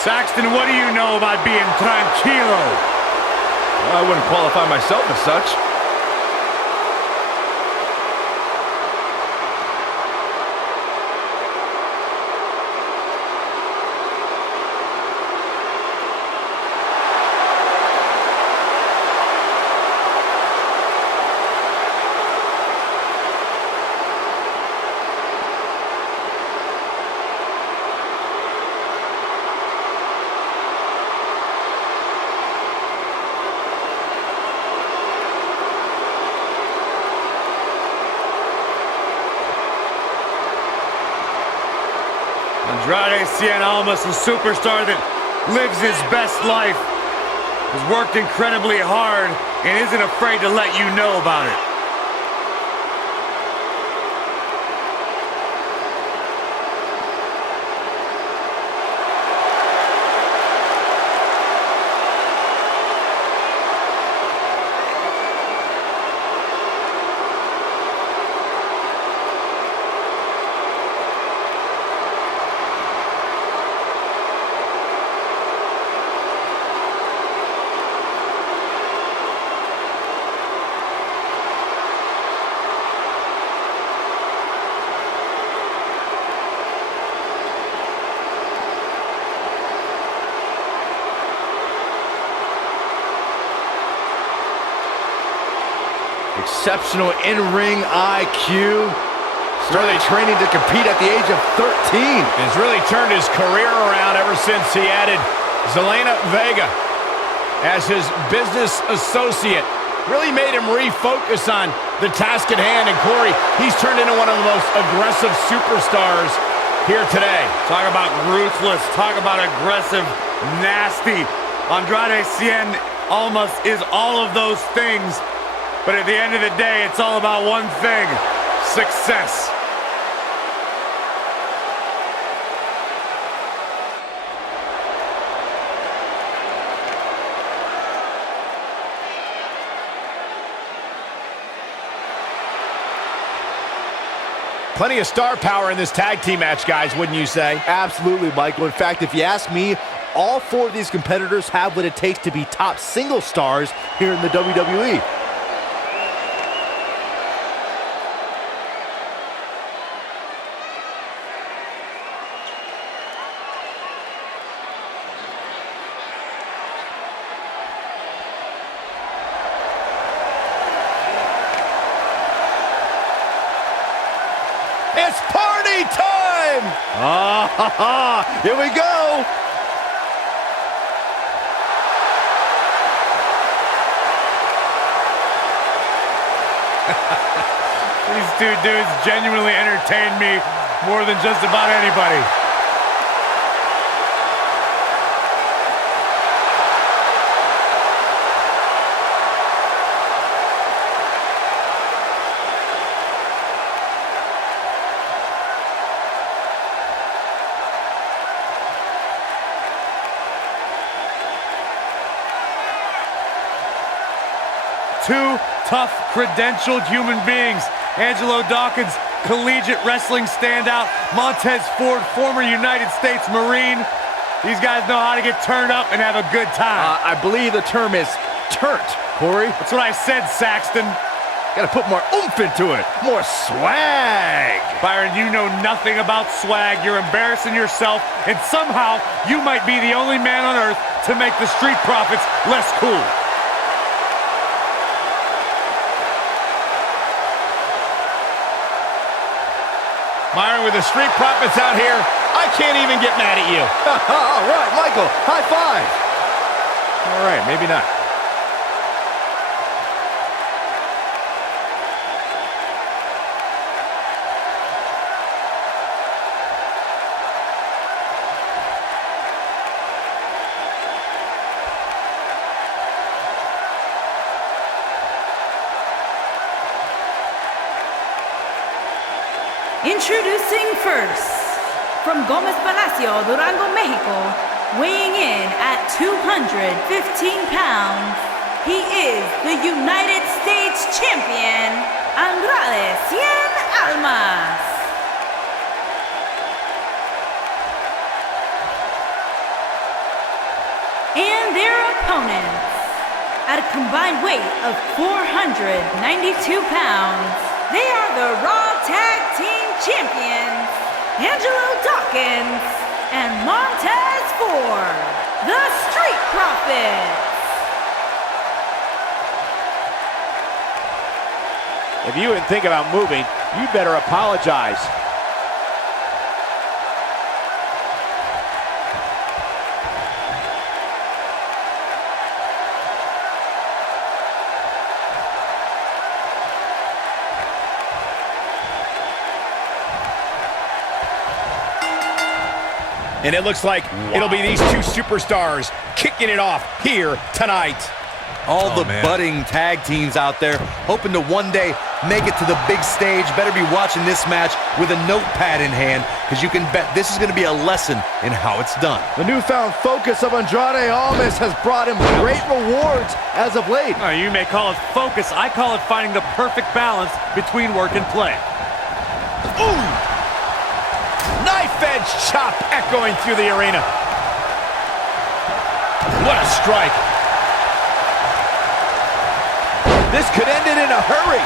Saxton, what do you know about being tranquilo? Well, I wouldn't qualify myself as such. Andrade Cien Almas, a superstar that lives his best life, has worked incredibly hard and isn't afraid to let you know about it. Exceptional in-ring IQ. Started training to compete at the age of 13. Has really turned his career around ever since he added Zelina Vega as his business associate. Really made him refocus on the task at hand. And Corey, he's turned into one of the most aggressive superstars here today. Talk about ruthless, talk about aggressive, nasty. Andrade Cien Almas is all of those things. But at the end of the day, it's all about one thing: success. Plenty of star power in this tag team match, guys, wouldn't you say? Absolutely, Michael. In fact, if you ask me, all four of these competitors have what it takes to be top single stars here in the WWE. It's party time! Here we go! These two dudes genuinely entertain me more than just about anybody. Two tough, credentialed human beings. Angelo Dawkins, collegiate wrestling standout. Montez Ford, former United States Marine. These guys know how to get turned up and have a good time. I believe the term is turnt, Corey. That's what I said, Saxton. Gotta put more oomph into it, more swag. Byron, you know nothing about swag. You're embarrassing yourself, and somehow you might be the only man on earth to make the Street Profits less cool. Myron, with the Street Profits out here, I can't even get mad at you. All right, Michael, high five. All right, maybe not. Introducing first, from Gomez Palacio, Durango, Mexico, weighing in at 215 pounds, he is the United States Champion, Andrade Cien Almas. opponents, at a combined weight of 492 pounds, they are the Raw Tag Team Champions, Angelo Dawkins and Montez Ford, the Street Profits. If you even think about moving, you better apologize. And it looks like it'll be these two superstars kicking it off here tonight. All the budding tag teams out there hoping to one day make it to the big stage. Better be watching this match with a notepad in hand, because you can bet this is going to be a lesson in how it's done. The newfound focus of Andrade Almas has brought him great rewards as of late. You may call it focus. I call it finding the perfect balance between work and play. Ooh! Knife-edge chop echoing through the arena. What a strike. This could end it in a hurry.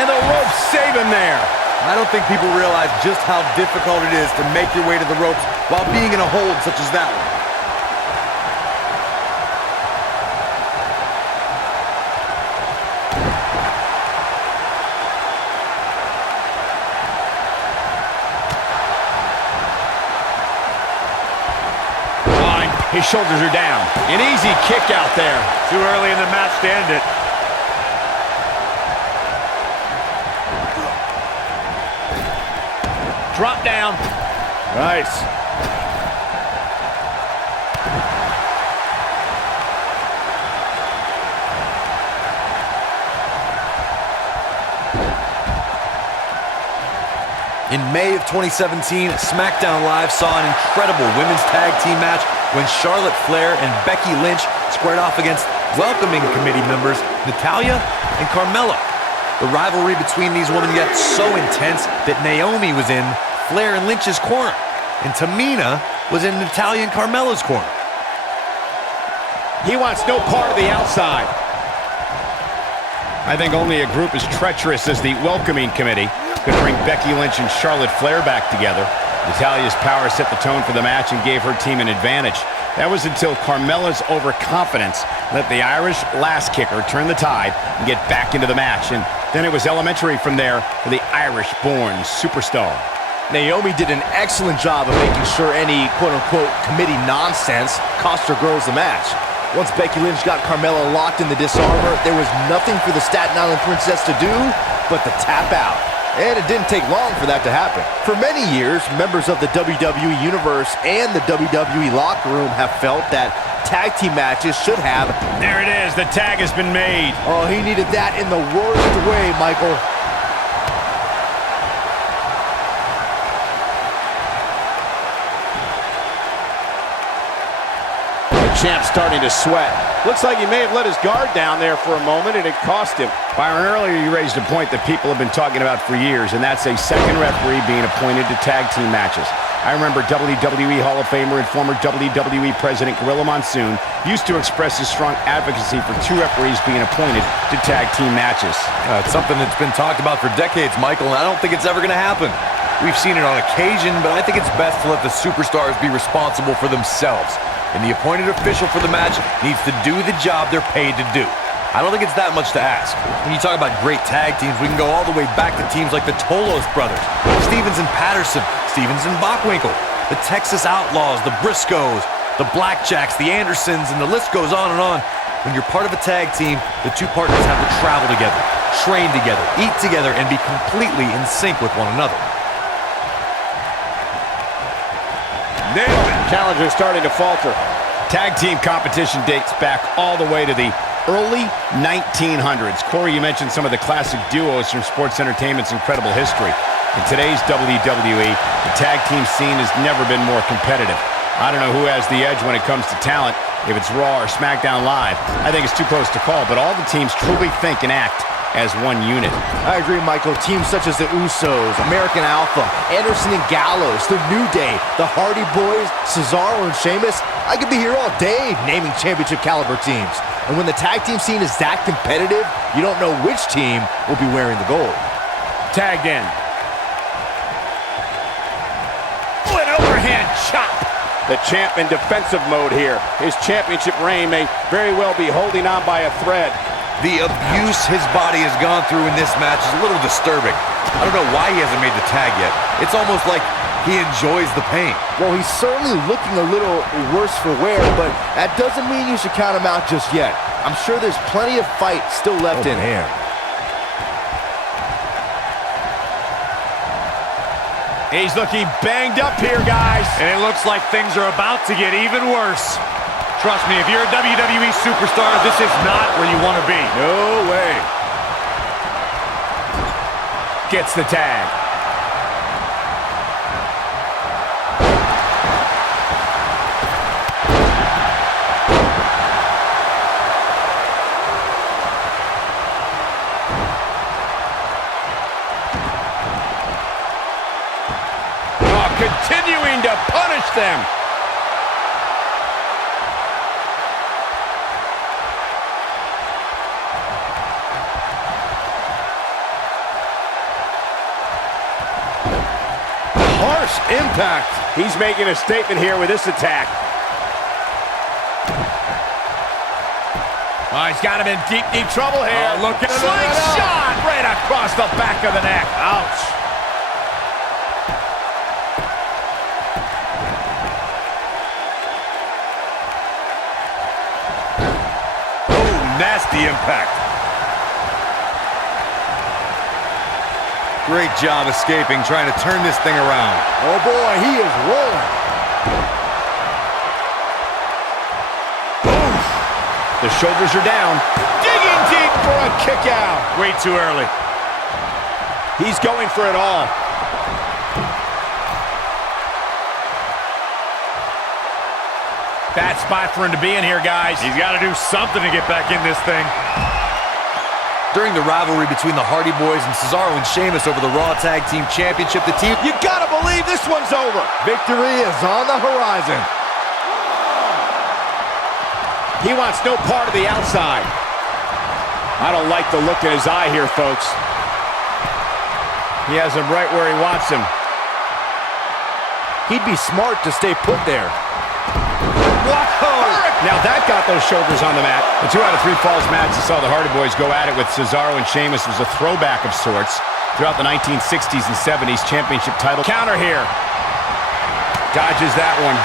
And the ropes save him there. I don't think people realize just how difficult it is to make your way to the ropes while being in a hold such as that one. His shoulders are down. An easy kick out there. Too early in the match to end it. Drop down. Nice. In May of 2017, SmackDown Live saw an incredible women's tag team match when Charlotte Flair and Becky Lynch squared off against welcoming committee members Natalya and Carmella. The rivalry between these women got so intense that Naomi was in Flair and Lynch's corner, and Tamina was in Natalya and Carmella's corner. He wants no part of the outside. I think only a group as treacherous as the welcoming committee could bring Becky Lynch and Charlotte Flair back together. Natalya's power set the tone for the match and gave her team an advantage. That was until Carmella's overconfidence let the Irish lass kicker turn the tide and get back into the match. And then it was elementary from there for the Irish-born superstar. Naomi did an excellent job of making sure any quote-unquote committee nonsense cost her girls the match. Once Becky Lynch got Carmella locked in the disarmor, there was nothing for the Staten Island Princess to do but to tap out. And it didn't take long for that to happen. For many years, members of the WWE Universe and the WWE locker room have felt that tag team matches should have... There it is, the tag has been made. Oh, he needed that in the worst way, Michael. Champ starting to sweat. Looks like he may have let his guard down there for a moment, and it cost him. Byron, earlier you raised a point that people have been talking about for years, and that's a second referee being appointed to tag team matches. I remember WWE Hall of Famer and former WWE President Gorilla Monsoon used to express his strong advocacy for two referees being appointed to tag team matches. It's something that's been talked about for decades, Michael, and I don't think it's ever going to happen. We've seen it on occasion, but I think it's best to let the superstars be responsible for themselves. And the appointed official for the match needs to do the job they're paid to do. I don't think it's that much to ask. When you talk about great tag teams, we can go all the way back to teams like the Tolos brothers, Stevens and Patterson, Stevens and Bockwinkel, the Texas Outlaws, the Briscoes, the Blackjacks, the Andersons, and the list goes on and on. When you're part of a tag team, the two partners have to travel together, train together, eat together, and be completely in sync with one another. Nailed it. Challenger starting to falter. Tag team competition dates back all the way to the early 1900s. Corey, you mentioned some of the classic duos from sports entertainment's incredible history. In today's WWE, the tag team scene has never been more competitive. I don't know who has the edge when it comes to talent, if it's Raw or SmackDown Live. I think it's too close to call, but all the teams truly think and act as one unit. I agree, Michael. Teams such as the Usos, American Alpha, Anderson and Gallows, The New Day, the Hardy Boys, Cesaro and Sheamus. I could be here all day naming championship caliber teams. And when the tag team scene is that competitive, you don't know which team will be wearing the gold. Tagged in. Oh, an overhand chop. The champ in defensive mode here. His championship reign may very well be holding on by a thread. The abuse his body has gone through in this match is a little disturbing. I don't know why he hasn't made the tag yet. It's almost like he enjoys the pain. Well, he's certainly looking a little worse for wear, but that doesn't mean you should count him out just yet. I'm sure there's plenty of fight still left in him. He's looking banged up here, guys. And it looks like things are about to get even worse. Trust me, if you're a WWE superstar, this is not where you want to be. No way. Gets the tag. Continuing to punish them. Harsh impact. He's making a statement here with this attack. Oh, he's got him in deep, deep trouble here. Oh, look at it. Slingshot right across the back of the neck. Ouch. Nasty impact. Great job escaping, trying to turn this thing around. Oh boy, he is rolling. Oof. The shoulders are down. Digging deep for a kick out. Way too early. He's going for it all. Bad spot for him to be in here, guys. He's got to do something to get back in this thing. During the rivalry between the Hardy Boys and Cesaro and Sheamus over the Raw Tag Team Championship, the team... You gotta believe this one's over. Victory is on the horizon. He wants no part of the outside. I don't like the look in his eye here, folks. He has him right where he wants him. He'd be smart to stay put there. Whoa! Now that got those shoulders on the mat. The 2 out of 3 falls match that saw the Hardy Boys go at it with Cesaro and Sheamus was a throwback of sorts. Throughout the 1960s and 70s, championship title. Counter here. Dodges that one.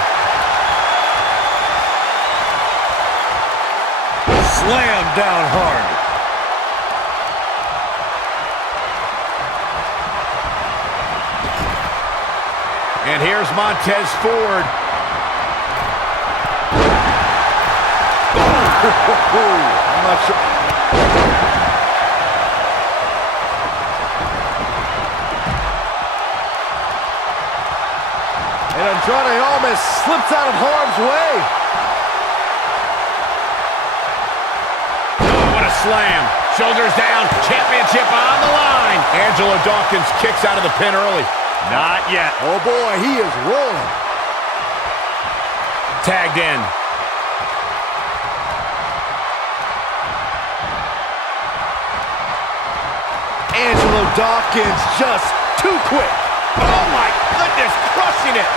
Slam down hard. And here's Montez Ford. I'm not sure. And Andrade almost slips out of harm's way. Oh, what a slam. Shoulders down. Championship on the line. Angelo Dawkins kicks out of the pin early. Not yet. Oh boy, he is rolling. Tagged in. Angelo Dawkins just too quick. Oh my goodness, crushing it.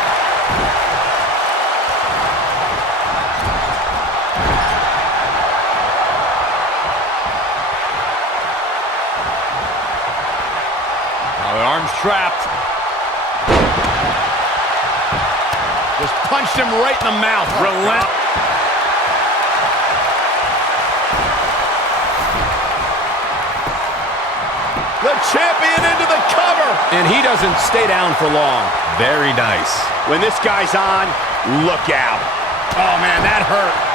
Oh, the arm's trapped. Just punched him right in the mouth. Relent. The champion into the cover. And he doesn't stay down for long. Very nice. When this guy's on, look out. Oh, man, that hurt.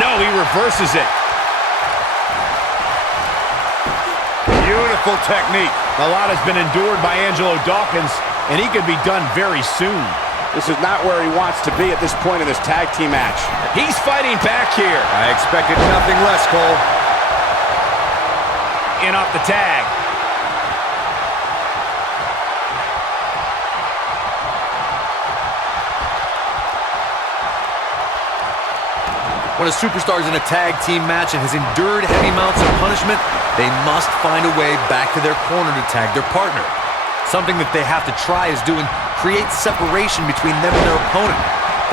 No, he reverses it. Beautiful technique. A lot has been endured by Angelo Dawkins, and he could be done very soon. This is not where he wants to be at this point in this tag team match. He's fighting back here. I expected nothing less, Cole. In off the tag. When a superstar is in a tag team match and has endured heavy amounts of punishment, they must find a way back to their corner to tag their partner. Something that they have to try is doing create separation between them and their opponent.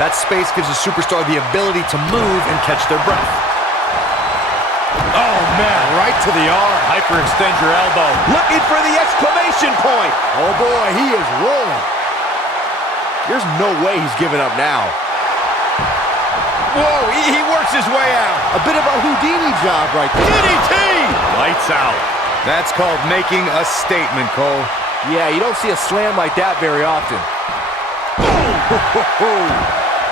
That space gives a superstar the ability to move and catch their breath. Oh, man, right to the arm. Hyperextend your elbow. Looking for the exclamation point. Oh boy, he is rolling. There's no way he's giving up now. Whoa, he works his way out. A bit of a Houdini job right there. DDT! Lights out. That's called making a statement, Cole. Yeah, you don't see a slam like that very often.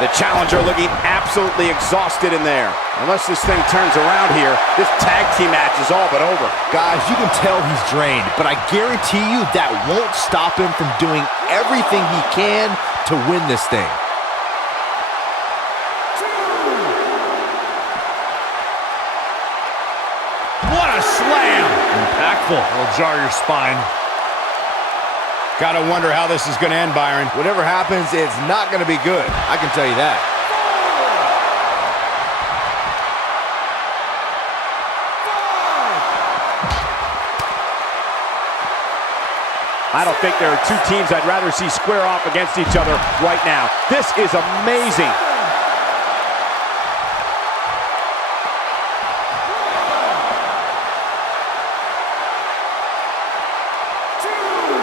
The challenger looking absolutely exhausted in there. Unless this thing turns around here, this tag team match is all but over. Guys, you can tell he's drained, but I guarantee you that won't stop him from doing everything he can to win this thing. What a slam! Impactful. It'll jar your spine. Gotta wonder how this is gonna end, Byron. Whatever happens, it's not going to be good. I can tell you that. I don't think there are two teams I'd rather see square off against each other right now. This is amazing.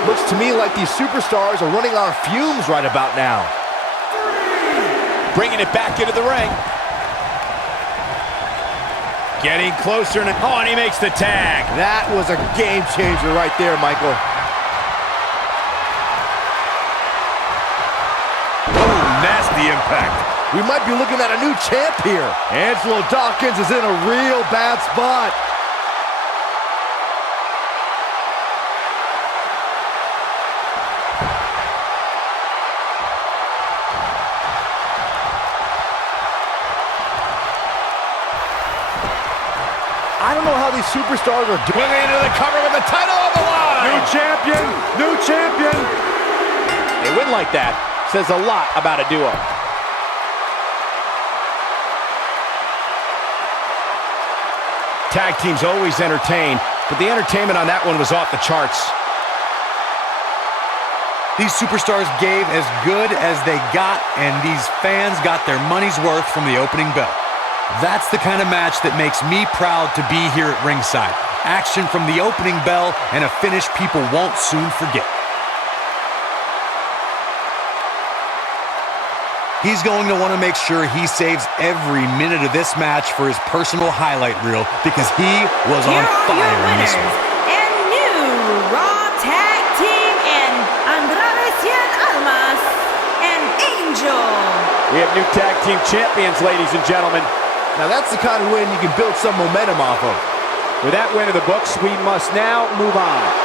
Looks to me like these superstars are running on fumes right about now. Bringing it back into the ring. Getting closer, and he makes the tag. That was a game changer right there, Michael. Oh, nasty impact. We might be looking at a new champ here. Angelo Dawkins is in a real bad spot. I don't know how these superstars are doing. Moving into the cover with the title on the line. New champion. New champion. A win like that says a lot about a duo. Tag teams always entertain, but the entertainment on that one was off the charts. These superstars gave as good as they got, and these fans got their money's worth from the opening bell. That's the kind of match that makes me proud to be here at ringside. Action from the opening bell and a finish people won't soon forget. He's going to want to make sure he saves every minute of this match for his personal highlight reel because he was on fire in this one. And new Raw Tag Team and Andrade Almas and Angel. We have new tag team champions, ladies and gentlemen. Now that's the kind of win you can build some momentum off of. With that win in the books, we must now move on.